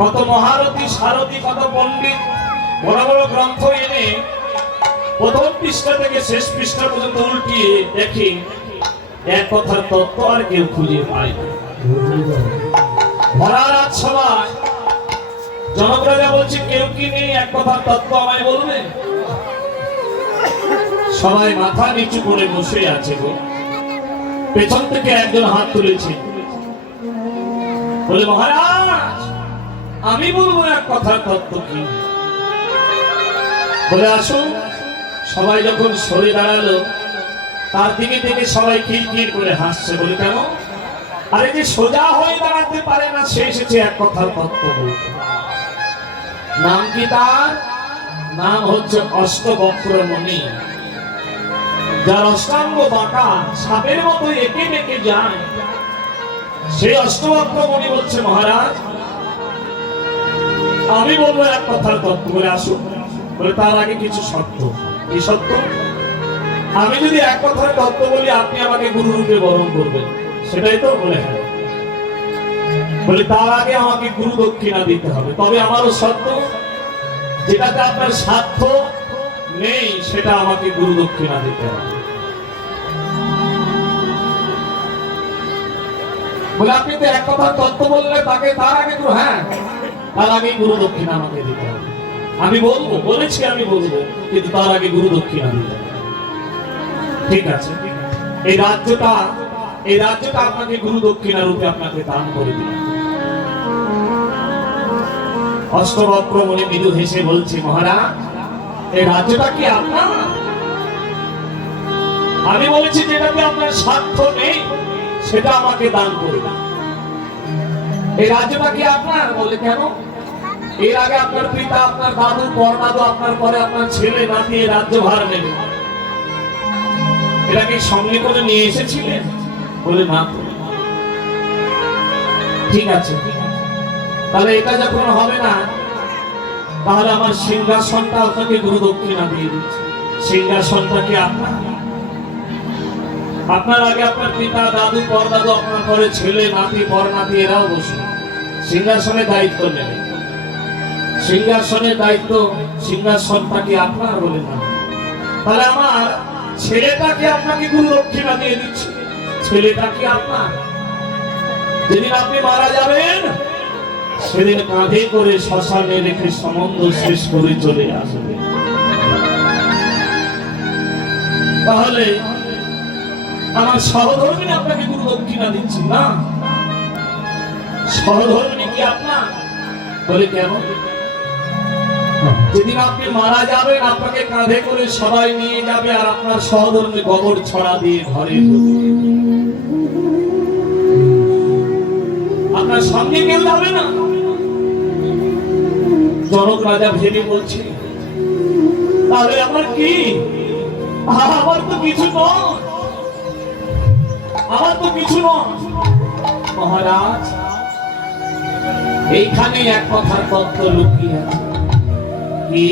কত মহারথী সারথী কত পণ্ডিত বড় বড় গ্রন্থ এনে প্রথম পৃষ্ঠা থেকে শেষ পৃষ্ঠা পর্যন্ত উল্টিয়ে দেখি এক কথার তত্ত্ব আর কেউ খুঁজে পায় না। ভরা রাত সবাই জনক রাজা বলছে কেউ কি নেই এক কথার তত্ত্ব আমায় বলবে? সবাই মাথা নিচু করে বসে আছে গো। পেছন থেকে একজন হাত তুলেছে, বলে মহারাজ আমি বলবো এক কথার তত্ত্ব কি। বলে আসুন। সবাই যখন সরে দাঁড়ালো তার দিকে থেকে সবাই কিলকিল করে হাসছে। বলে কেন? আরে যে সোজা হয়ে দাঁড়াতে পারে না সে এসেছে এক কথার তত্ত্ব বলতে। নাম কি তার? নাম হচ্ছে অষ্টবক্রমণি। যার অষ্টাঙ্গ বাঁকা সাপের মতো এঁকে বেঁকে যায় সেই অষ্টবক্রমণি বলছে মহারাজ আমি বলবো এক কথার তত্ত্ব। বলে আসুন। বলে তার আগে কিছু সত্য। কি সত্য? আমি যদি এক কথার তত্ত্ব বলি আপনি আমাকে গুরু রূপে বরণ করবেন, সেটাই তো? বলে হ্যাঁ। বলে তার আগে আমাকে গুরু দক্ষিণা দিতে হবে, তবে আমারও সত্য যেটাতে আপনার স্বার্থ নেই সেটা আমাকে গুরু দক্ষিণা দিতে হবে। বলে আপনি তো এক কথার তত্ত্ব বললে তাকে তার আগে তো হ্যাঁ তার আগে গুরু দক্ষিণা আমাকে দিতে হবে। আমি বলবো, বলেছি আমি বলবো, কিন্তু তার আগে গুরু দক্ষিণা দিতে হবে। ঠিক আছে, এই রাজ্যটা আপনাকে গুরু দক্ষিণা রূপে আপনাকে দান করে দিলাম। অষ্টবক্রমণি মৃদু হেসে বলছে মহারাজ এই রাজ্যটা কি আপনার? আমি বলেছি যেটাতে আপনার স্বার্থ নেই সেটা আমাকে দান করে দিন। এই রাজ্যটা কি আপনার? বলে কেন? এর আগে আপনার পিতা আপনার দাদু পরদাদু আপনার পরে আপনার ছেলে নাতি এই রাজ্যভার নেবে, এটা কি সঙ্গে করে নিয়ে এসেছিলেন? বলে না। ঠিক আছে, তাহলে এটা যখন হবে না তাহলে আমার সিংহাসনটা আপনাকে গুরু দক্ষিণা দিয়ে দিচ্ছি। সিংহাসনটা কি আপনার? আপনার আগে আপনার পিতা দাদু পরদাদু আপনার পরে ছেলে নাতি পরনাতি এরাও বসে সিংহাসনের দায়িত্ব নেবে। সিংহাসনের দায়িত্ব সিংহাসনটা কি আপনার? বলে না। তাহলে আমার ছেলেটাকে আপনাকে গুরু দক্ষিণা দিয়ে দিচ্ছি। ছেলেটা কি আপনার? যেদিন আপনি মারা যাবেন সেদিন কাঁধে করে শ্মশানে রেখে সম্বন্ধ শেষ করে চলে আসবে। তাহলে আমার সহধর্মিনী আপনাকে গুরু দক্ষিণা দিচ্ছি না। সহধর্মিনী কি আপনার? বলে কেন? যেদিন আপনি মারা যাবেন আপনাকে কাঁধে করে সবাই নিয়ে যাবে আর আপনার সহধর্মী গোবর ছড়া দিয়ে ঘরে আপনার সঙ্গে কেউ যাবে না। জনক রাজা ভেবে বলছে তাহলে আমার কি? আমার তো কিছু নয়, আমার তো কিছু নয়। মহারাজ এইখানে এক কথার তত্ত্ব লুকিয়ে আছে। কি?